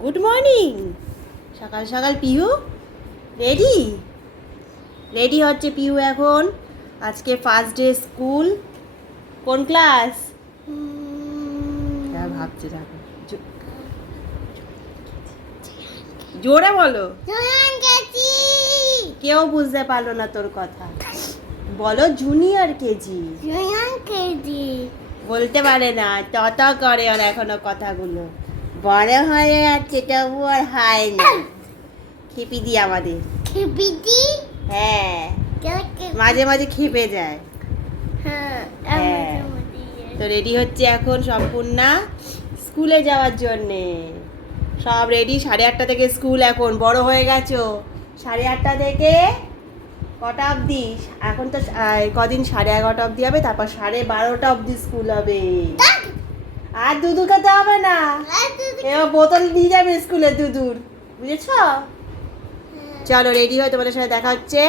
Good morning. সকাল সকাল Pihu ready ready হচ্ছে পিহু এখন। আজকে ফার্স্ট ডে স্কুল। কোন ক্লাস? হ্যাঁ ভাবছি, দেখো জোরে বলো, কেউ বুঝতে পারলো না তোর কথা। বলো জুনিয়র কেজি। বলতে পারে না, তত করে আর এখনো কথাগুলো বড় হয়ে যাচ্ছে, তবু আর হয় না। খেপি দি আমাদের, হ্যাঁ মাঝে মাঝে খেপে যায়। হ্যাঁ। তো রেডি হচ্ছে এখন সম্পূর্ণা স্কুলে যাওয়ার জন্যে। সব রেডি। 8:30 থেকে স্কুল। এখন বড় হয়ে গেছো। 8:30 থেকে কটা অবধি? এখন তো কদিন 11:30 অবধি হবে, তারপর 12:30 অবধি স্কুল হবে। আর দুধু খেতে হবে না, এবার বোতল নিয়ে যাবে স্কুলে দুধুর, বুঝেছ? চলো রেডি হয়ে তোমাদের সাথে দেখা হচ্ছে।